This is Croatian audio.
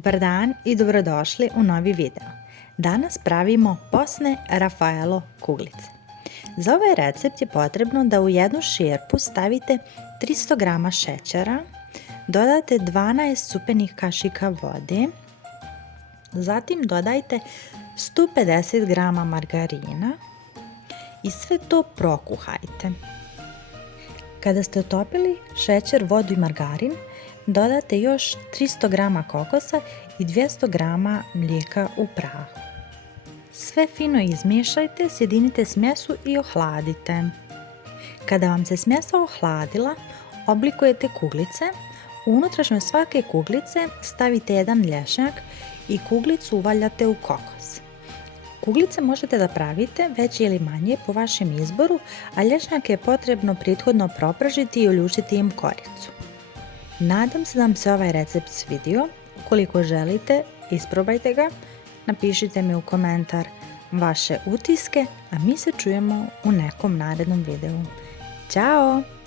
Dobar dan i dobrodošli u novi video. Danas pravimo posne Raffaello kuglice. Za ovaj recept je potrebno da u jednu šerpu stavite 300 g šećera, dodate 12 supenih kašika vode, zatim dodajte 150 g margarina i sve to prokuhajte. Kada ste otopili šećer, vodu i margarin, dodate još 300 g kokosa i 200 g mlijeka u prahu. Sve fino izmiješajte, sjedinite smjesu i ohladite. Kada vam se smjesa ohladila, oblikujete kuglice. U unutrašnjost svake kuglice stavite jedan lješnjak i kuglicu uvaljate u kokos. Kuglice možete da pravite veće ili manje po vašem izboru, a lješnjak je potrebno prethodno propržiti i oljuštiti im koricu. Nadam se da vam se ovaj recept svidio. Ukoliko želite, isprobajte ga, napišite mi u komentar vaše utiske, a mi se čujemo u nekom narednom videu. Ćao!